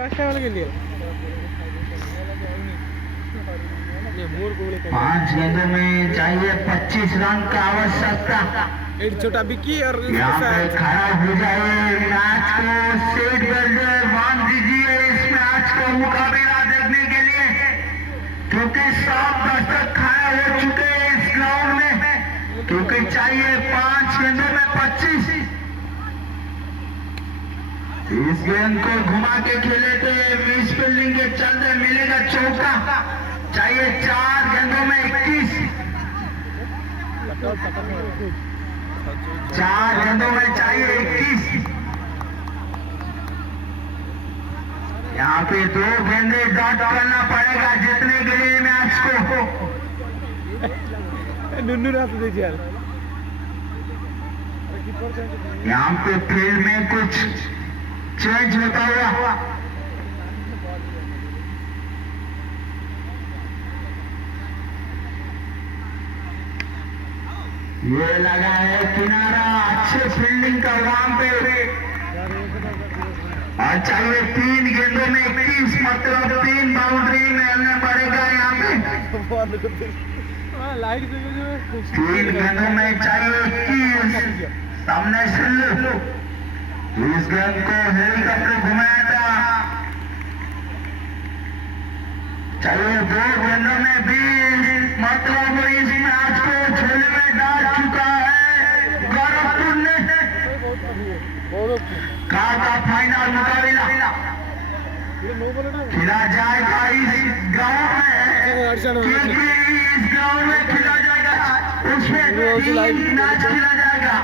पांच गेंदों में चाहिए 25 रन का आवश्यकता। छोटा बिक्की और यहाँ पे खड़ा हो जाए, मैच को सेट बिल्डर बांध दीजिए इस मैच को मुकाबला देखने के लिए, क्योंकि सब दर्शक खड़े हो चुके हैं इस ग्राउंड में, क्योंकि चाहिए 5 गेंदों में 25। इस गेंद को घुमा के खेले थे, मिस फील्डिंग के चलते मिलेगा चौका। चाहिए 4 गेंदों में 21। 4 गेंदों में चाहिए 21। यहाँ पे 2 गेंदे डॉट करना पड़ेगा जीतने के लिए मैच को। यहाँ पे फील्ड में कुछ चेंज होता हुआ। ये लगा है किनारा, अच्छे फील्डिंग का वहां पे, और चाहिए 3 गेंदों में 21, मतलब 3 बाउंड्री मिलना पड़ेगा यहाँ पे। 3 गेंदों में चाहिए 21। सामने से लो, इस गेंद को हेलीकॉप्टर घुमाया था। चाहिए 2 गेंदों में 20, मतलब इस मैच को झोले में डाल चुका है गोरखपुर ने। कार का फाइनल मुकाबला खेला जाएगा इस गांव में, क्योंकि इस गांव में खेला जाएगा, उसमें 3 मैच खेला जाएगा।